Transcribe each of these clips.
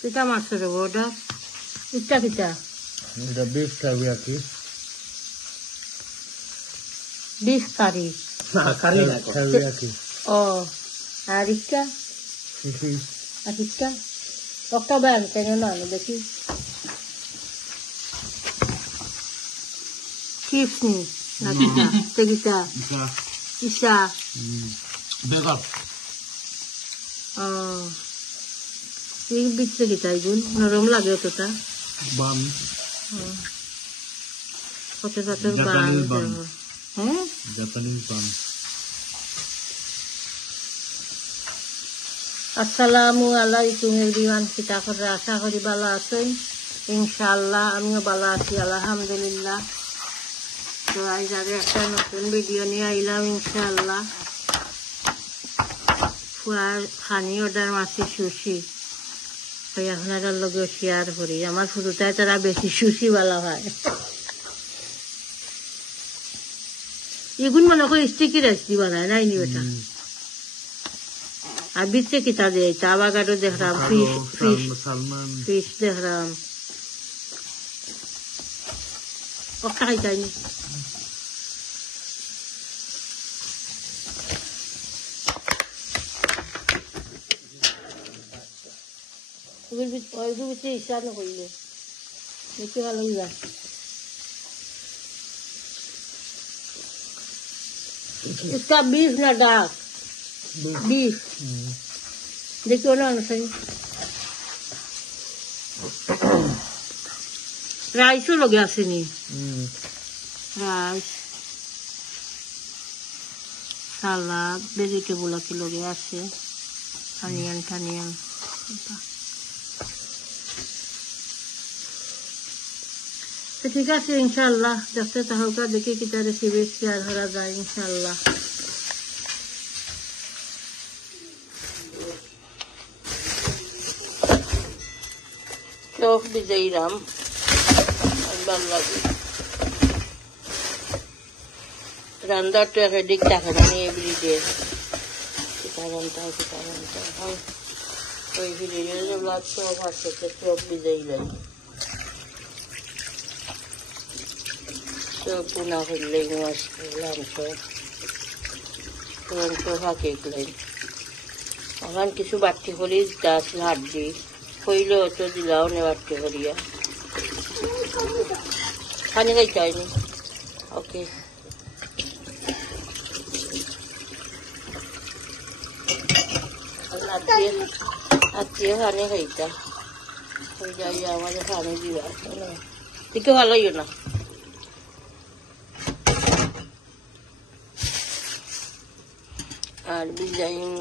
পিঠা মাছের ওটা পিঠা পিঠা এটা বিফ টারিয়াকি বিফ কারি কারি না টারিয়াকি ও আর ইটা ফিফি আর ইটা একটা ব্যান কেন না দেখি চিপস নি না পিঠা তেগিটা ইসা বেগর এই বিচ্ছে গিতা এগুন নরম লাগে অতটা বাম কত বান হ্যাঁ জাপানিজ বাম আসসালামু আলাইকুম এভরিওয়ান কিতা করে আশা করি ভালো আছেন ইনশাআল্লাহ আমিও ভালো আছি আলহামদুলিল্লাহ তো আজ আগে একটা নতুন ভিডিও নিয়ে আইলাম ইনশাআল্লাহ ফুয়ার খানি অর্ডার মাছি সুশি তো এখন আর লগে শেয়ার করি আমার ফুটুটায় তারা বেশি সুশি ভালো হয় এগুন মনে করে স্টিকি রেসিপি বানায় নাই নি ওটা আর বিচ্ছে কিতা দেয় চা বাগানও দেখলাম ফিশ দেখলাম ওটা খাইতাইনি ওই বিচ্ছে ইচ্ছা নকরিলে দেখতে ভালো যায় इसका बीफ ना डाक बीफ देखियो ना सही राइसो लोग आसेनी राइस सालाद वेजिटेबल के लोग आसे अनियन टानियन तो ठीक है इंशाल्लाह देखते तो होगा देखिए कितना रेसिपी शेयर हो रहा है इंशाल्लाह चौक भी जाई राम बन लगी रंदा तो है दिखता है नहीं एवरीडे कितना रंदा है कोई भी ले ले बात तो बात से चौक भी जाई Ram So puna hiling was lanso. Lanso hakiklen. Akan kisu batti holi das laddi. Hoilo to dilao ne batti holiya. Khani gai chaini. Okay. Atiye khani gaita. Hoi jai amare khani diba. Tike bhalo yo na. R design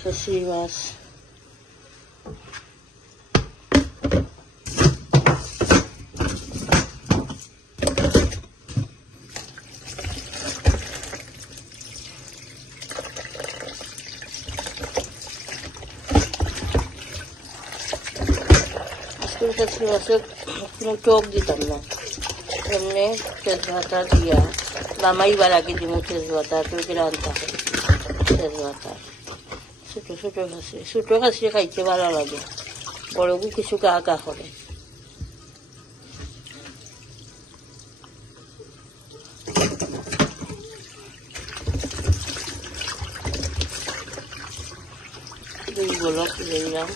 saucy মাছ আজকের saucy মাছে কোনো চোখ দিতাম না এমনি তেজপাতা দিয়া লামাইবার আগে দিমু তেজপাতা তুই রান্না তেজপাতা ছোটো খাসি খাইতে ভালো লাগে বড়গু কিছু গা গা করে দুই গোলক দিলাম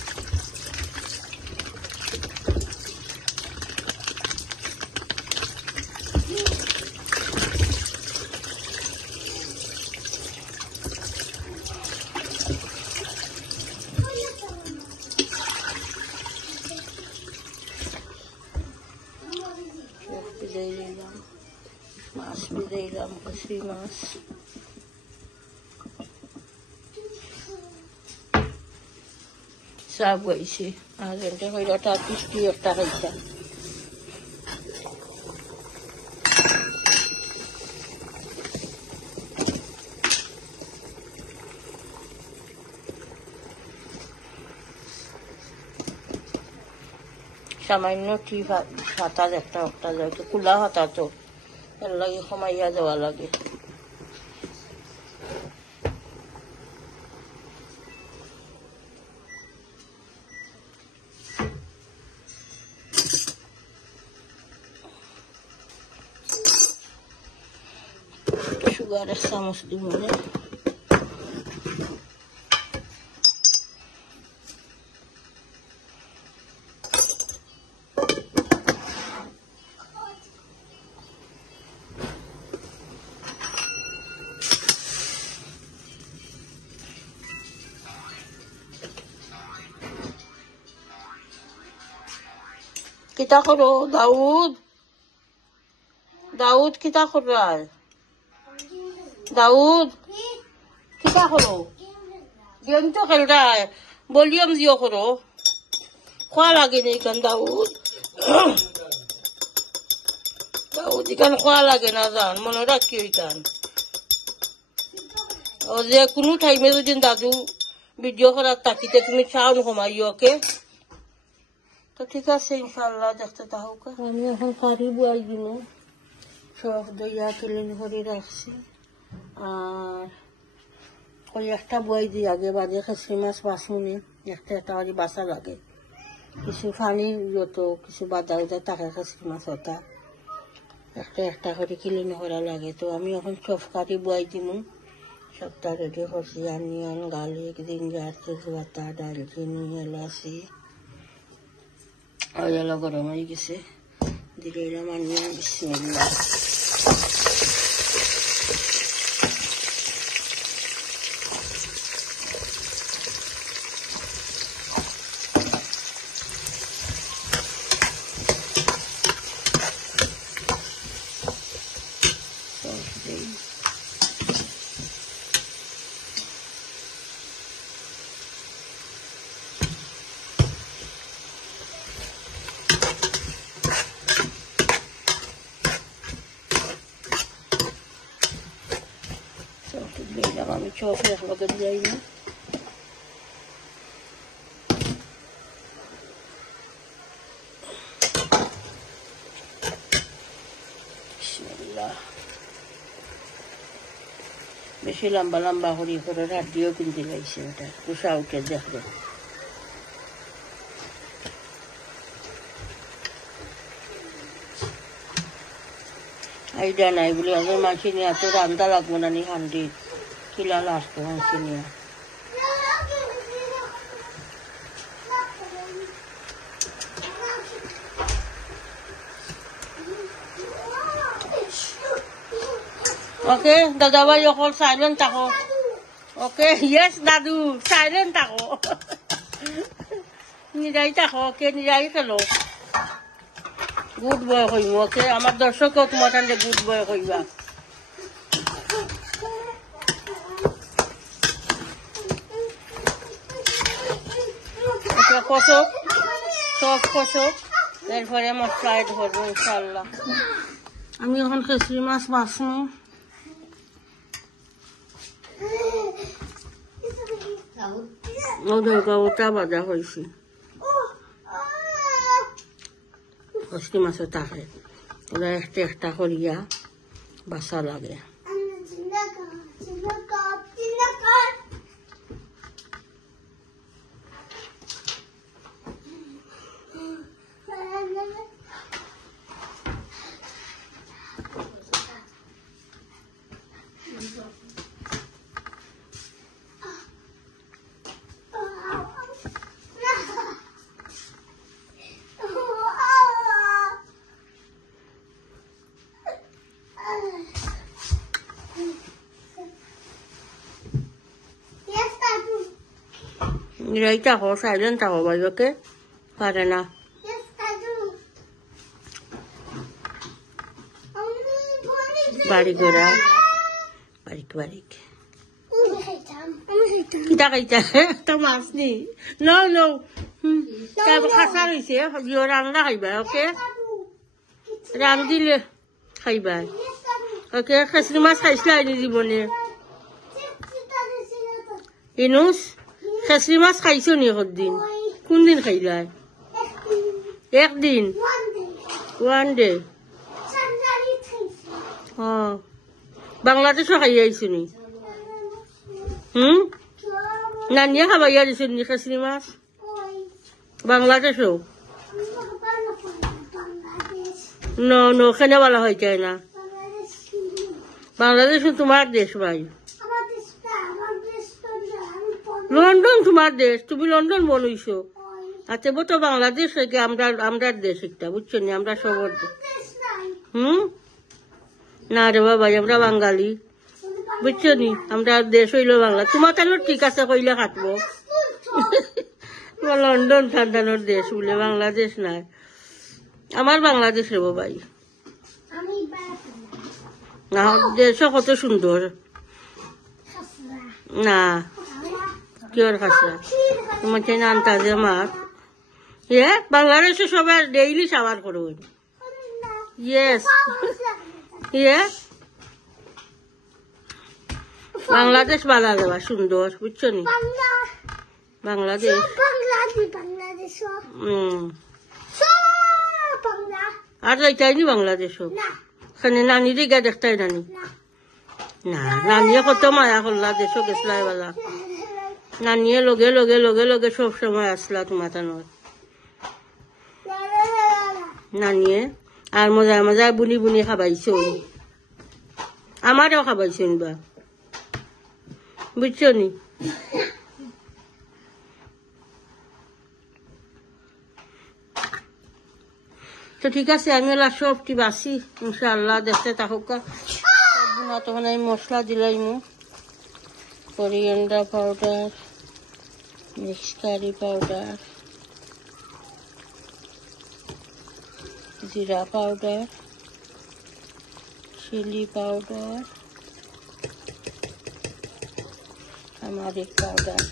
মাছ ভিজাইলাম কষি মাছ সব গেছি আর ঘন্টা হইলটা পিষ্টি একটা খাইতা সামান্য টি হাতা একটা একটা যায় কুলা হাতা তো এর লাগে কমাইয়া দেওয়া লাগে সুগার এক চামচ দিব না কিতা করো দাউদ দাউদ কিতা করার দাউদ কিতা করো গেম তো খেলতা ভলিউম জিও করো খোয়া লাগে না এখান দাউদ দাউদ এখান খোয়া লাগে না জান মনে রাখি ওইখান ও যে কোনো টাইমে যদি দাদু ভিডিও করার তাকিতে তুমি সাউন্ড কমাই ওকে তো ঠিক আছে ইনশাল্লাহ দেখতে থাকুক আমি এখন কারি বুয়াই দিন সব দইয়া ক্লিন করে রাখছি আর ওই একটা বুয়াই দিই আগে বাজে খেসি মাছ বাসমুনি একটা একটা বাজে বাসা লাগে কিছু পানি যত কিছু বাদা উদা তাকে খেসি মাছ ওটা একটা একটা করে ক্লিন করা লাগে তো আমি এখন সব কারি বুয়াই দিম সবটা রেডি করছি অনিয়ন গার্লিক জিঞ্জার তেজপাতা দালচিনি এলাচি অয়েল গরম হয়ে গেছে দিলে এলাম অনিয়ন বিসমিল্লাহ আমি চপ এক লগে যাই না বেশি লম্বা লম্বা করি করে রাডিও কিনতে লাগছে ওটা কুসা উঠে দেখবে আইডিয়া নাই বলে আমাদের মাছি নিয়ে এত রান্না লাগবো না নি হান্ডি কিলা আসতো মাছি নিয়ে ওকে দাদা ভাই এখন সাইলেন্ট থাকো ওকে ইয়েস দাদু সাইলেন্ট থাকো নিরাই থাকো ওকে নিরাই খেলো গুড বয় কইব ওকে আমার দর্শকও তোমার কাছে গুড বয় কইবা কষক সব কষক এরপরে মশলা এড করবো ইনশাল্লাহ আমি এখন খেসরি মাছ বাছনি ওটা বাজা হয়েছে খেসরি মাছের তাকে ওরা একটা একটা করিয়া বাসা লাগে Nirai taho, silent taho ba yoke? Para na. Barik gora. Barik. Kita kaita. Tamas ni. No. Kaya kasar isi ya. Yorang na kaiba, okay? Ramdil kaiba. Okay, khasri mas khaisla ini জীবনে. Inus? খেসরি মাছ খাইছো নি কদিন কোন দিন খাইলাই একদিন one day বাংলাদেশও খাই আইছো নি নানিয়া খাবাইয়া দিছো নি খেসরি মাছ বাংলাদেশও নো খেনে বলা হয় যায় না বাংলাদেশ তোমার দেশ ভাই, লন্ডন তোমার দেশ, তুমি লন্ডন বলইছো। আচ্ছা বো তো বাংলাদেশ থেকে আমরা দেশ একটা, বুঝছো নি, আমরা সবর দেশ। না রে বাবা, আমরা বাঙালি, বুঝছো নি, আমরা দেশ হইলো বাংলা। তোমার কেন ঠিক আছে কইলে খাটবো। লন্ডন ঠান্ডানোর দেশ বলে বাংলাদেশ নাই, আমার বাংলাদেশ রে ভাই। না দেশ কত সুন্দর। না কি ওর খাসা তোমার চাই আনতা যে মাছ। বাংলাদেশে সবাই ডেইলি সাবার করবেন। ইয়েস বাংলাদেশ বালা যাবা সুন্দর, বুঝছো নি, বাংলাদেশ। আর যাইতাইনি বাংলাদেশ ওখানে নানি দিকে দেখতাই নানি। না নানিয়ে কত মায়া করলা, দেশও গেছলাই বালা। নানিয়ে লগে লগে লগে লগে সব সময় আসলা তোমার তানোর নানিয়ে। আর মজায় মজায় বুনি বুনি খাবাইছো, আমারও খাবাইছো বা, বুঝছো নি। তো ঠিক আছে, আমি ওলা সবটি বাসি ইনশাআল্লাহ দেখতে থাকুক। তখন আমি মশলা দিলাইমু, coriander powder, mix curry powder, jeera powder, chilli powder, turmeric powder.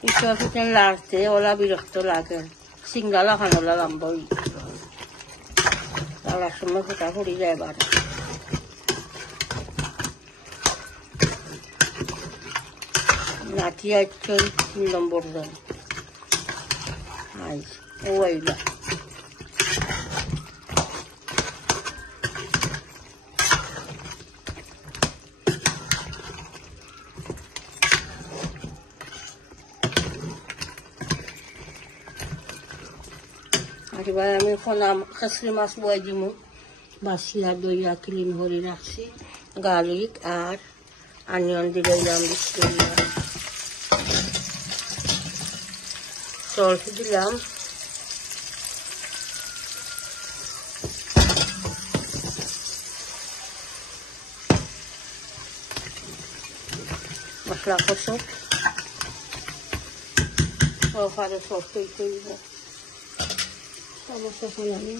পিঠা লাগতে ওলা বিরক্ত লাগে, সিঙ্গালা খানোলা লাম্বই তার সময় ফোটা পড়ি যায় এবার। নাতি আসছে 3 নম্বর জন ও আইলা। এবার আমি খাসরি মাছ বয়ে দিব, বাসিয়া দইয়া ক্লিন করে রাখছি। গার্লিক আর অনিয়ন দিলাম, সল্ট দিলাম, মশলা কষক সফারে সব তৈরি দিব। সমস্যা হল আমি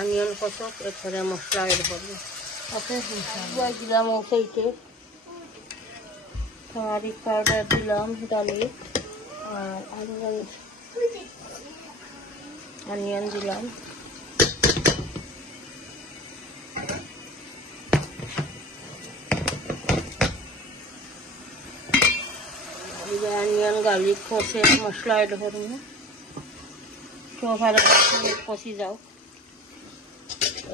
অনিয়ন কষক, এরপরে মশলা এর করবো। দিলাম ওইতে টার্মারিক পাউডার দিলাম, ডালি আর অনিয়ন দিলাম, অনিয়ন গার্লিক কষে মশলা এড করবো। তো ভালো কষি যাও,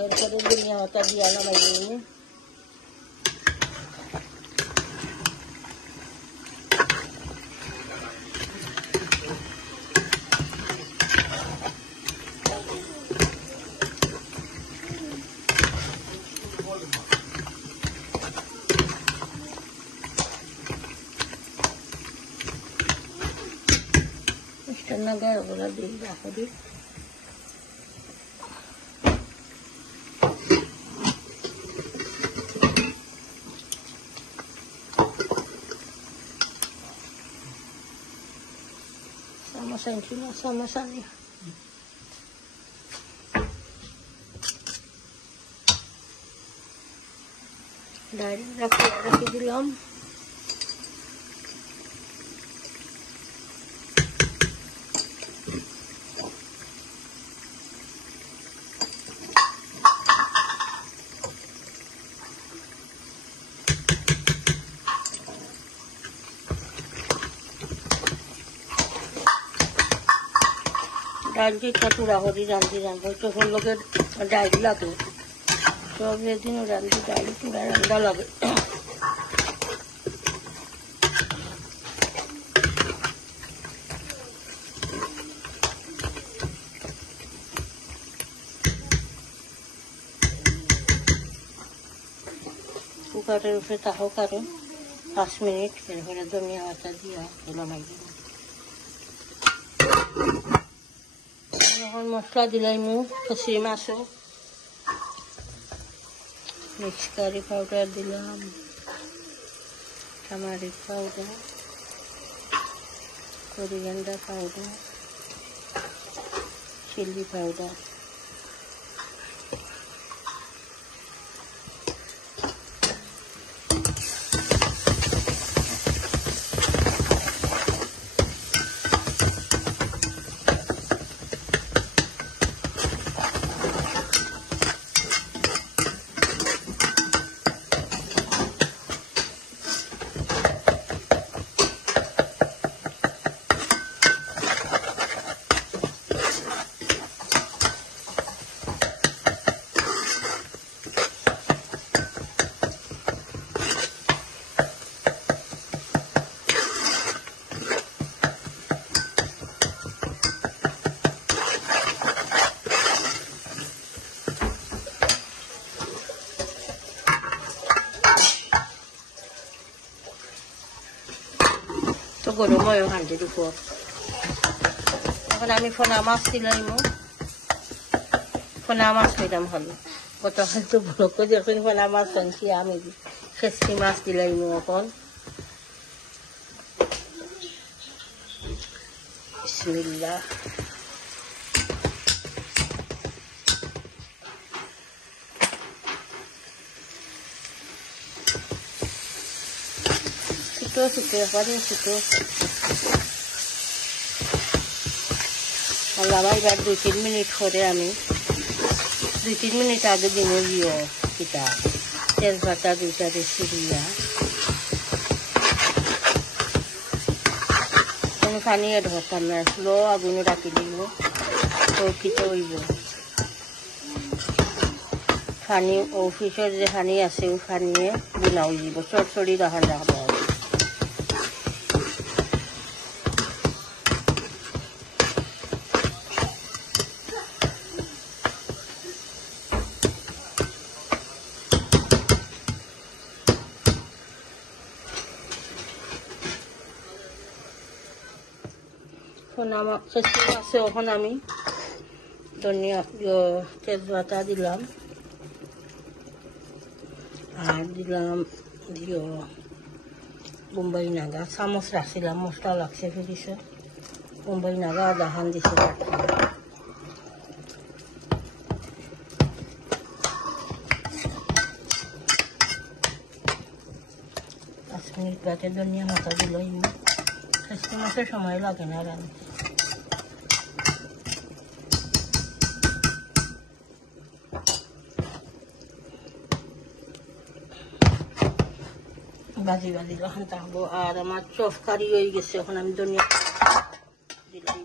এরপরে ধনিয়া পাতা দিয়ে নামাই দিব। নাগায় ওগুলা দিয়ে রাখো দিই। Sama-sama ini, sama-sama. Dan rapi dilam. डाल के चटूरा हो रही रांधी रांधी तो हम लोग ডাইল লাগে সব যেদিন রান্ধি ডাইল পুরা রান্ধা লাগে কুকারের উপরে তাহো কারো 5 মিনিট এরপরে ধনিয়া পাতা দিয়া নামাই দিব এখন মশলা দিলাইমু কষি মাছও মিক্স কারি পাউডার দিলাম turmeric powder coriander powder chilli powder তো গরম হয় হান্ডির উপর এখন আমি ফোনা মাছ দিলাইমু ফোনা মাছ হইলাম হলো গতকাল তো ব্লক করে যখন ফোনা মাছ আনছি আমি খেসরি মাছ দিলাইমু এখন বিসমিল্লাহ Sito, paling sito. Malamay ba 2-3 minutes করে আমি 2-3 মিনিট আগে দিব দিও কিটা তেজপাতা দুইটা দিছি দিয়া কোনো পানি এড হতাম না স্লো আগুনে রাখি দিব তো কিটা হইব পানি অফিসের যে পানি আছে ও পানিয়ে বুনাও দিব চড়চড়ি রাখা রাখবো খেসি মাছে এখন আমি ধনিয়া তেজপাতা দিলাম আর দিলাম বোম্বাই নাগা চামচ রাখছিলাম মশলা লাগছে ফিরিছে বোম্বাই নাগা আদা খান দিছে 5 মিনিট বাদে ধনিয়া পাতা দিলাম খেসি মাছের সময় লাগে না রান্না বাজি বাজি যখন থাকবো আর আমার চফকারি হয়ে গেছে এখন আমি ধনিয়া দিলাম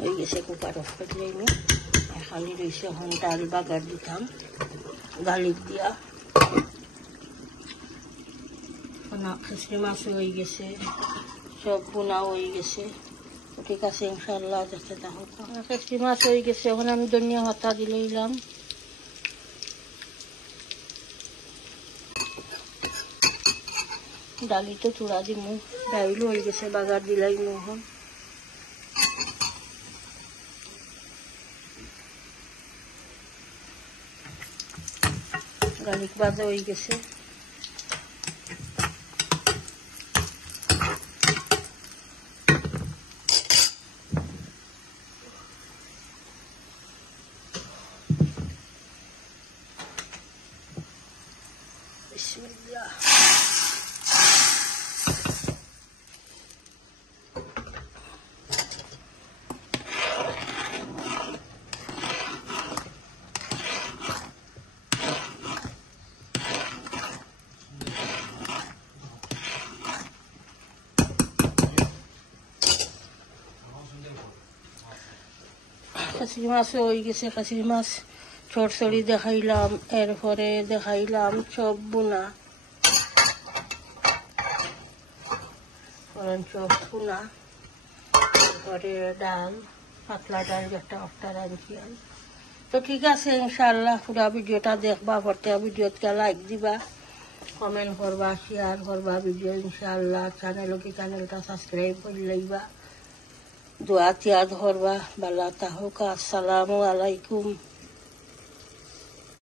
হয়ে গেছে কুকার অফ করে দিলাম এখানে রয়েছে এখন ডাল বাগার দিতাম গার্লিক দিয়া খেসরি মাছ হয়ে গেছে সব ভুনা হয়ে গেছে ঠিক আছে ইনশাল্লাহ যাতে তাহলে খেসরি মাছ হয়ে গেছে এখন আমি ধনিয়া পাতা দিলাম ডালি তো চূড়া দিমু ডাইল হয়ে গেছে বাগার দিলাম এখন গার্লিক ভাজা হয়ে গেছে বিসমিল্লাহ খাসি মাছও হয়ে গেছে, খাসি মাছ চড়চড়ি দেখাইলাম, এরপরে দেখাইলাম চপ বুনা, চপ বুনা, এরপরে ডাল, পাতলা ডাল যেটা একটা রাঁধছি। তো ঠিক আছে, ইনশাআল্লাহ পুরা ভিডিওটা দেখবা, প্রত্যেক ভিডিওতে লাইক দিবা, কমেন্ট করবা, শেয়ার করবা ভিডিও, ইনশাআল্লাহ চ্যানেলটা সাবস্ক্রাইব করে লইবা, দোয়া তিয়াদ করবা। বালা তাহকা, আসসালামু আলাইকুম।